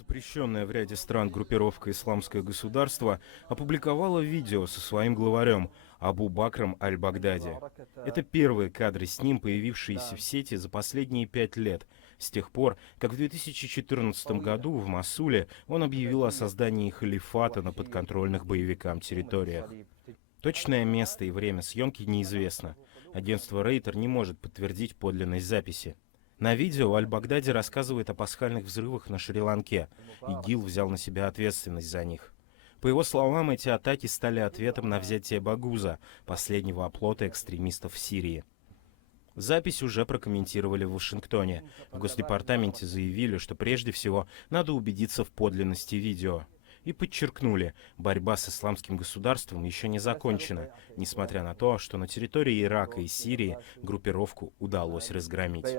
Запрещенная в ряде стран группировка «Исламское государство» опубликовала видео со своим главарем Абу Бакром аль-Багдади. Это первые кадры с ним, появившиеся в сети за последние 5 лет, с тех пор, как в 2014 году в Мосуле он объявил о создании халифата на подконтрольных боевикам территориях. Точное место и время съемки неизвестно. Агентство Рейтер не может подтвердить подлинность записи. На видео аль-Багдади рассказывает о пасхальных взрывах на Шри-Ланке. ИГИЛ взял на себя ответственность за них. По его словам, эти атаки стали ответом на взятие Багуза, последнего оплота экстремистов в Сирии. Запись уже прокомментировали в Вашингтоне. В Госдепартаменте заявили, что прежде всего надо убедиться в подлинности видео. И подчеркнули, борьба с исламским государством еще не закончена, несмотря на то, что на территории Ирака и Сирии группировку удалось разгромить.